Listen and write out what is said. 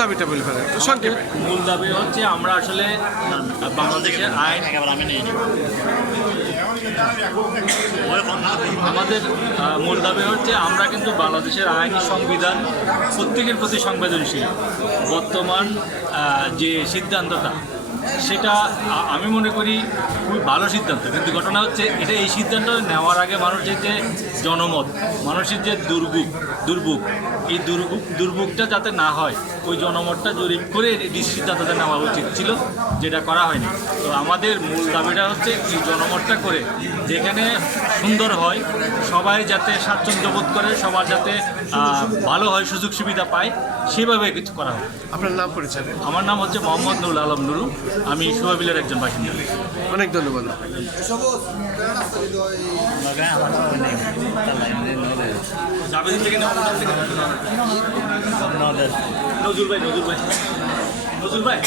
দাবিটা বলে ফেলেন একটু সংক্ষেপে। মূল দাবি হচ্ছে আমরা আসলে বাংলাদেশের আইন আমাদের মূল দাবি হচ্ছে আমরা কিন্তু বাংলাদেশের আইন সংবিধান প্রত্যেকের প্রতি সংবেদনশীল। বর্তমান যে সিদ্ধান্তটা সেটা আমি মনে করি খুবই ভালো সিদ্ধান্ত, কিন্তু ঘটনা হচ্ছে এটা এই সিদ্ধান্ত নেওয়ার আগে মানুষের যে জনমত, মানুষের যে দুর্ভোগ এই দুর্ভোগটা যাতে না হয় ওই জনমতটা জরিপ করে এই সিদ্ধান্তটা নেওয়া উচিত ছিল, যেটা করা হয়নি। তো আমাদের মূল দাবিটা হচ্ছে এই জনমতটা করে যেখানে সুন্দর হয়, সবাই যাতে স্বাচ্ছন্দ্য বোধ করে, সবার যাতে ভালো হয়, সুযোগ সুবিধা পায়, সেভাবে কিছু করা হয়। আপনার নাম পরিচয় দেন। আমার নাম হচ্ছে মোহাম্মদ নুরুল আলম নুরু, আমি সুহাবিলের একজন বাসিন্দা। অনেক ধন্যবাদ। নজরুল ভাই